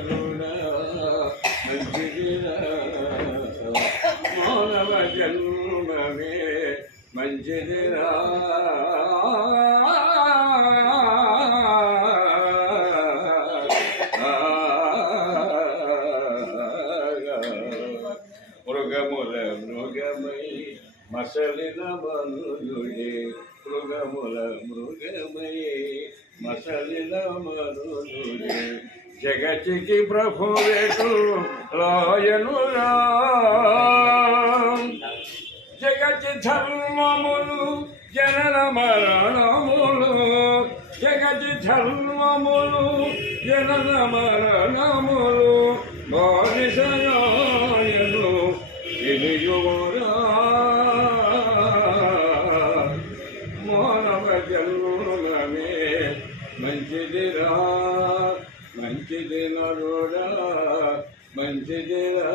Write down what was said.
నరుడా మంచిదిరా మానవ జన్మమే మంచిదిరా మృగముల మృగమై మసలిన మనుజుడే మృగముల మృగమై మసలిన మనుజుడే జగతికి ప్రభువేటు రాయనురా జగతి ధర్మములు జనన మరణములు జగతి ధర్మములు జనన మరణములు బానిసయాయను ఇనియురా మానవ జన్మమే మంచిదిరా మంచిది నరుడా మంచిదిరా